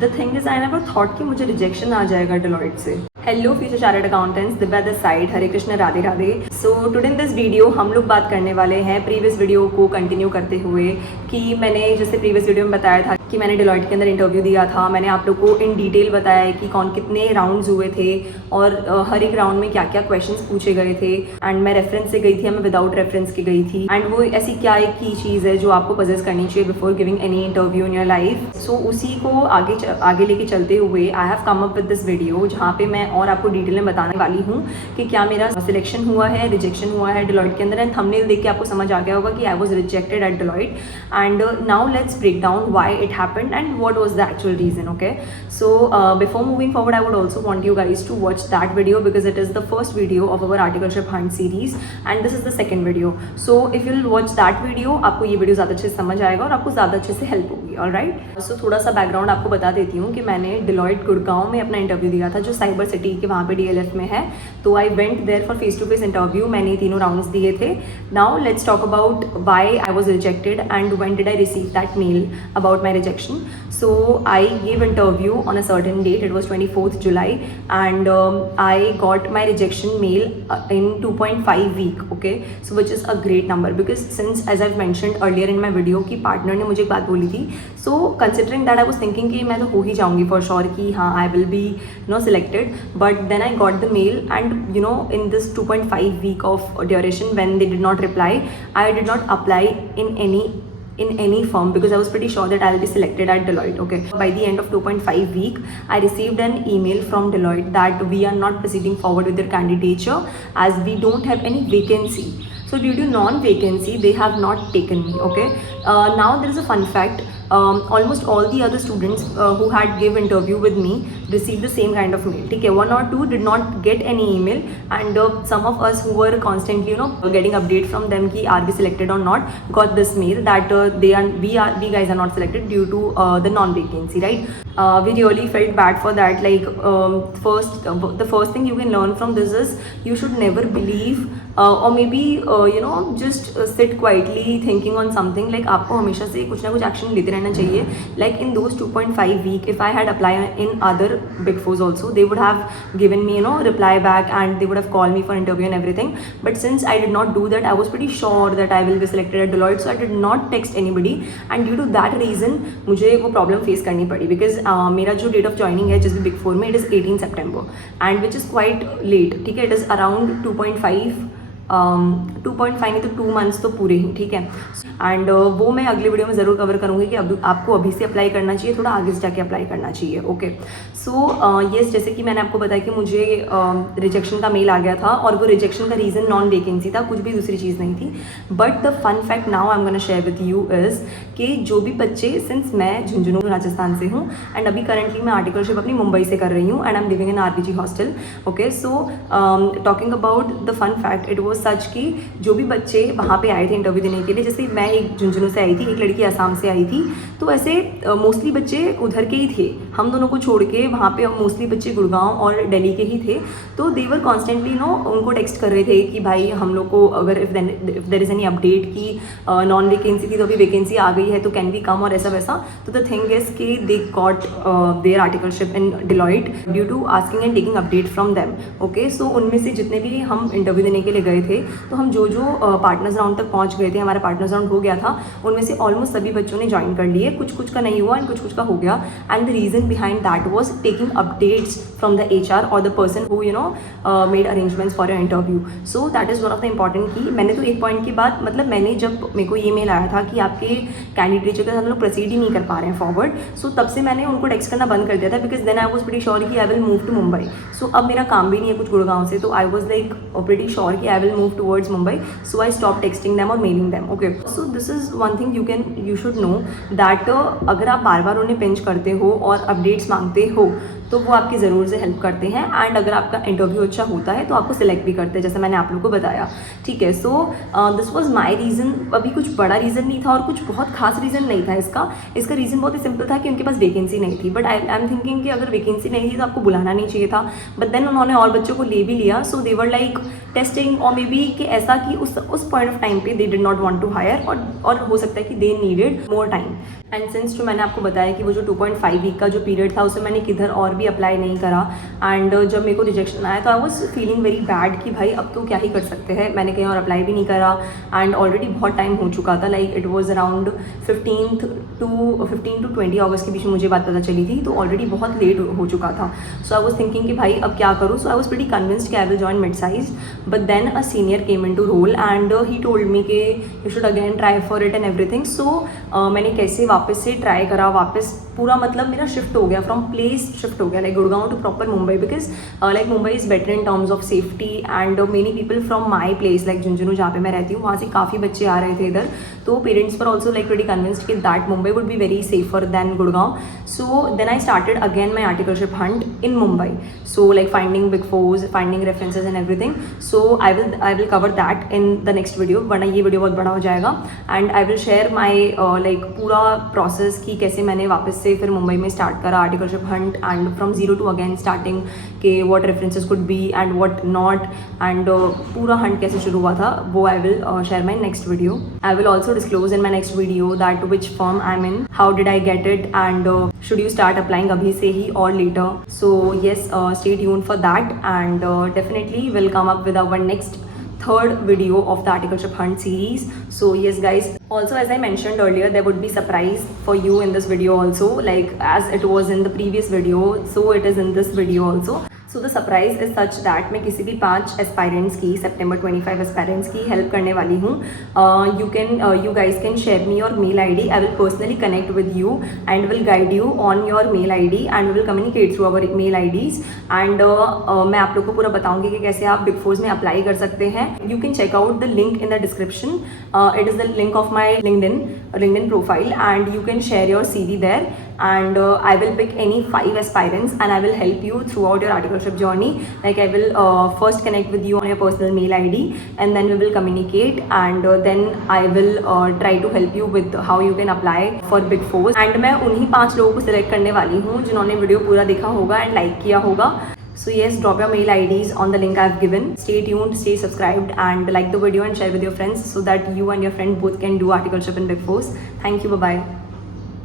The thing is I never thought कि मुझे rejection आ जाएगा डेलॉइट से। Hello future chartered accountants, Divya this side, Hare Krishna Radhe Radhe. So today in this video हम लोग बात करने वाले हैं प्रीवियस वीडियो को कंटिन्यू करते हुए कि मैंने जैसे प्रीवियस वीडियो में बताया था कि मैंने डेलॉइट के अंदर इंटरव्यू दिया था। मैंने आप लोग को इन डिटेल बताया है कि कौन कितने राउंड्स हुए थे और हर एक राउंड में क्या क्या क्वेश्चंस पूछे गए थे। एंड मैं रेफरेंस से गई थी, मैं विदाउट रेफरेंस की गई थी। एंड वो ऐसी क्या एक की चीज़ है जो आपको पजेस करनी चाहिए before giving any interview in your life. So उसी को आगे लेके चलते हुए I have come up with this video, जहाँ पे मैं और आपको डिटेल में बताने वाली हूँ कि क्या मेरा सिलेक्शन हुआ है, रिजेक्शन हुआ है डेलॉइट के अंदर। एंड थंबनेल देख के आपको समझ आ गया होगा कि I was rejected at Deloitte. And now let's break down why it happened and what was the actual reason. Okay, so before moving forward I would also want you guys to watch that video because it is the first video of our articleship hunt series and this is the second video. So if you will watch that video आपको ये video ज़्यादा अच्छे से समझ आएगा और आपको ज़्यादा अच्छे से हेल्प होगी। ऑलराइट, सो थोड़ा सा बैकग्राउंड आपको बता देती हूँ कि मैंने डेलॉइट गुड़गांव में अपना इंटरव्यू दिया था जो साइबर सिटी के वहाँ पे DLF में है। तो I went there for face to face interview. मैंने तीनों राउंड्स दिए थे। Now let's talk about why I was rejected and when did I receive that mail about my rejection. So I gave interview on a certain date, it was 24th July, and I got my rejection mail in 2.5 week, okay, so which is a great number because since as I've mentioned earlier in my video कि partner ने मुझे एक बात बोली थी, so considering that I was thinking कि मैं तो हो ही जाऊँगी for sure कि हाँ I will be selected, but then I got the mail and in this 2.5 week of duration when they did not reply, I did not apply in any firm because I was pretty sure that I'll be selected at Deloitte. Okay, by the end of 2.5 week I received an email from Deloitte that we are not proceeding forward with their candidature as we don't have any vacancy. So due to non-vacancy they have not taken me. Okay, now there is a fun fact. Almost all the other students who had give interview with me received the same kind of mail. Okay, one or two did not get any email, and some of us who were constantly getting update from them ki are we selected or not got this mail that we guys are not selected due to the non-vacancy, right? We really felt bad for that. Like the first thing you can learn from this is you should never believe or maybe just sit quietly thinking on something. Like आपको हमेशा से कुछ ना कुछ action लेते रहना चाहिए. Like in those 2.5 week if I had applied in other big fours also they would have given me reply back and they would have called me for interview and everything, but since I did not do that I was pretty sure that I will be selected at Deloitte, so I did not text anybody and due to that reason मुझे वो problem face करनी पड़ी because मेरा जो date of joining है जिस भी big four में it is 18 September and which is quite late. ठीक है, इट इज़ अराउंड 2.5 नहीं तो 2 months तो पूरे ही. ठीक है, एंड वो मैं अगले वीडियो में ज़रूर कवर करूँगी कि अब आपको अभी से अप्लाई करना चाहिए, थोड़ा आगे से जाके अप्लाई करना चाहिए. ओके, सो येस, जैसे कि मैंने आपको बताया कि मुझे रिजेक्शन का मेल आ गया था और वो रिजेक्शन का रीज़न नॉन वेकेंसी था, कुछ भी दूसरी चीज़ नहीं थी. But the fun fact now I am gonna share with you is कि जो भी बच्चे, सिंस मैं झुंझुनू राजस्थान से हूँ एंड अभी करंटली मैं आर्टिकलशिप अपनी मुंबई से कर रही हूँ and I am living in RPG hostel. Okay, so talking about the fun fact, it was such कि जो भी बच्चे वहाँ पे आए थे इंटरव्यू देने के लिए, जैसे मैं एक झुंझुनू से आई थी, एक लड़की असम से आई थी, तो ऐसे मोस्टली बच्चे उधर के ही थे. हम दोनों को छोड़ के वहाँ पे मोस्टली बच्चे गुड़गांव और दिल्ली के ही थे. तो दे वर कॉन्स्टेंटली उनको टेक्स्ट कर रहे थे कि भाई हम लोग को अगर if there is any update की नॉन वेकेंसी थी तो अभी वेकेंसी आ गई है तो कैन वी कम और ऐसा वैसा. तो द थिंग इज कि they got their articleship in Deloitte due to asking and taking update from them. Okay, so उनमें से जितने भी हम इंटरव्यू देने के लिए गए थे तो हम जो पार्टनर्स राउंड तक पहुँच गए थे, हमारा पार्टनर्स राउंड हो गया था, उनमें से ऑलमोस्ट सभी बच्चों ने ज्वाइन कर लिए. कुछ का नहीं हुआ एंड कुछ का हो गया. And the reason behind that was taking updates from the HR और the person who made arrangements for your interview. So that is one of the important की. मैंने तो एक पॉइंट की बात, मतलब मैंने जब मेरे को ये मेल आया था कि आपके कैंडिडेट के साथ हम लोग प्रोसीड ही नहीं कर पा रहे हैं फॉरवर्ड, सो तब से मैंने उनको टेक्स्ट करना बंद कर दिया था because then I was pretty sure कि I will move to Mumbai. So अब मेरा काम भी नहीं है कुछ गुड़गांव से, तो I was like pretty sure कि I will move towards Mumbai. So I stop texting them और mailing them. Okay, so this is one thing you should know that अगर आप बार बार उन्हें पिंच करते हो और अपडेट्स मांगते हो तो वो आपकी ज़रूर से हेल्प करते हैं. एंड अगर आपका इंटरव्यू अच्छा होता है तो आपको सिलेक्ट भी करते हैं, जैसे मैंने आप लोगों को बताया. ठीक है, so this was my reason. अभी कुछ बड़ा रीज़न नहीं था और कुछ बहुत खास रीज़न नहीं था इसका रीज़न बहुत ही सिंपल था कि उनके पास वैकेंसी नहीं थी. बट आई एम थिंकिंग कि अगर वैकेंसी नहीं थी तो आपको बुलाना नहीं चाहिए था. बट देन उन्होंने और बच्चों को ले भी लिया. सो दे वर लाइक टेस्टिंग और मे बी कि ऐसा कि उस पॉइंट ऑफ टाइम पे they did not want to hire और हो सकता है कि they needed more time. And since जो मैंने आपको बताया कि वो जो 2.5 वीक का जो पीरियड था उसमें मैंने किधर और भी अप्लाई नहीं करा, एंड जब मेरे को रिजेक्शन आया तो I was feeling very bad कि भाई अब तो क्या ही कर सकते हैं, मैंने कहीं और अप्लाई भी नहीं करा एंड ऑलरेडी बहुत टाइम हो चुका था, like it was around 15 to 20 अगस्त के बीच में मुझे बात पता चली थी, तो ऑलरेडी बहुत लेट हो चुका था. सो आई वॉज थिंकिंग कि भाई अब क्या करूँ. So I was pretty convinced कि I will join mid size, but then a senior came in to role and he told me कि you should again try for it and everything. So मैंने कैसे वापस से try करा, वापस पूरा मतलब मेरा शिफ्ट हो गया, फ्रॉम प्लेस शिफ्ट हो गया like Gurgaon to proper Mumbai, because like Mumbai is better in terms of safety and many people from my place like Jhunjhunu जहाँ पे मैं रहती हूँ वहाँ से काफ़ी बच्चे आ रहे थे इधर, तो parents were also like very convinced कि that Mumbai would be very safer than Gurgaon. So then I started again my articleship hunt in Mumbai. So like finding big fours, finding references and everything. So I will cover that in the next video, वरना ये video बहुत बड़ा हो जाएगा. And I will share my like पूरा process कि कैसे मैंने वापस से फिर मुंबई में स्टार्ट करा articleship hunt and from zero to again starting के what references could be and what not, and पूरा हंट कैसे शुरू हुआ था वो I will share my next video. I will also disclose in my next video that which firm I'm in, how did I get it, and should you start applying abhi se hi or later. So yes, stay tuned for that, and definitely will come up with our next third video of the articleship hunt series. So yes guys, also as I mentioned earlier, there would be surprise for you in this video also, like as it was in the previous video, so it is in this video also. So the surprise is such that मैं किसी भी 5 aspirants की September 25 aspirants की help करने वाली हूँ. You guys can share me your mail ID. I will personally connect with you and will guide you on your mail ID and we will communicate through our mail IDs. And मैं आप लोग को पूरा बताऊँगी कि कैसे आप big force में अप्लाई कर सकते हैं. You can check out the link in the description. It is the link of my LinkedIn profile and you can share your CV there. And I will pick any 5 aspirants and I will help you throughout your articleship journey. Like I will first connect with you on your personal mail ID and then we will communicate and then I will try to help you with how you can apply for Big Four. And मैं उन्हीं 5 लोगों को select करने वाली हूँ जिन्होंने video पूरा देखा होगा and like किया होगा. So yes, drop your mail IDs on the link I've given. Stay tuned, stay subscribed and like the video and share with your friends so that you and your friend both can do articleship in Big Four. Thank you, bye bye.